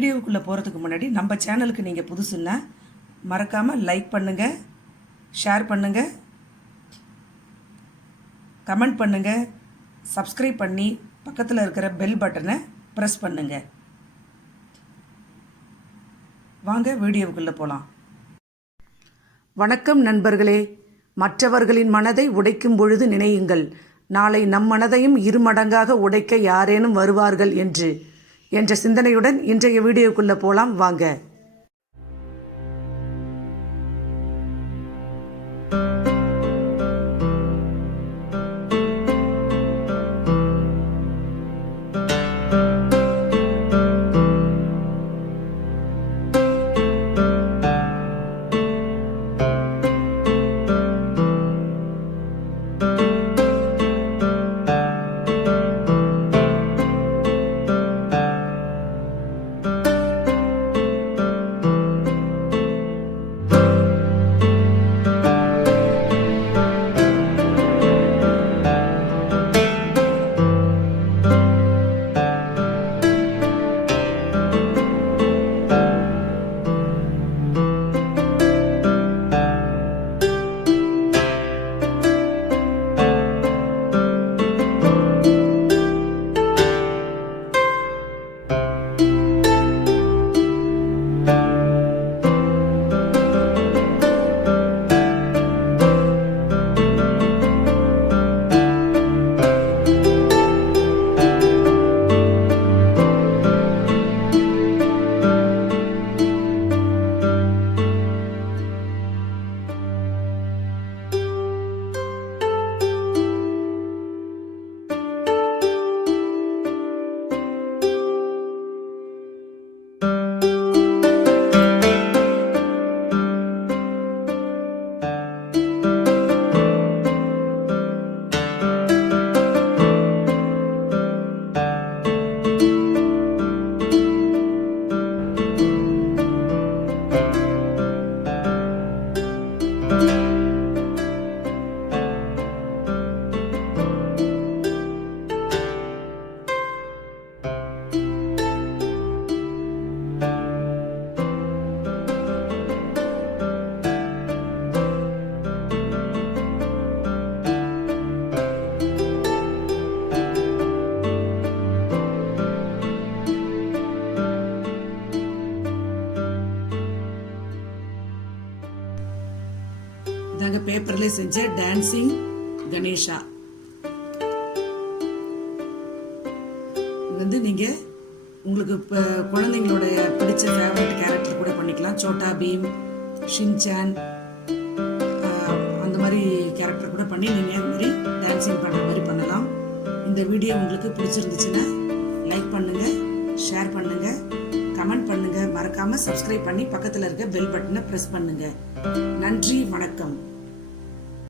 வீடியோக்குள்ளே போகிறதுக்கு முன்னாடி நம்ம சேனலுக்கு நீங்கள் புதுசுன்னா மறக்காமல் லைக் பண்ணுங்கள், ஷேர் பண்ணுங்கள், கமெண்ட் பண்ணுங்கள், சப்ஸ்கிரைப் பண்ணி பக்கத்தில் இருக்கிற பெல் பட்டனை ப்ரெஸ் பண்ணுங்கள். வாங்க வீடியோவுக்குள்ளே போகலாம். வணக்கம் நண்பர்களே. மற்றவர்களின் மனதை உடைக்கும் பொழுது நினையுங்கள், நாளை நம் மனதையும் இருமடங்காக உடைக்க யாரேனும் வருவார்கள் என்ற சிந்தனையுடன் இன்றைய வீடியோக்குள்ளே போகலாம் வாங்க. நாங்கள் பேப்பரில் செஞ்ச டான்சிங் கணேஷா வந்து நீங்கள் உங்களுக்கு இப்போ குழந்தைங்களோட பிடிச்ச ஃபேவரட் கேரக்டர் கூட பண்ணிக்கலாம். சோட்டா பீம், ஷின்சான், அந்த மாதிரி கேரக்டர் கூட பண்ணி நீங்கள் இந்த மாதிரி டான்சிங் பண்ணுற மாதிரி பண்ணலாம். இந்த வீடியோ உங்களுக்கு பிடிச்சிருந்துச்சுன்னா லைக் பண்ணுங்கள், ஷேர் பண்ணுங்கள், கமெண்ட் பண்ணுங்கள், மறக்காமல் சப்ஸ்கிரைப் பண்ணி பக்கத்தில் இருக்க பெல் பட்டனை ப்ரெஸ் பண்ணுங்கள். நன்றி, வணக்கம்.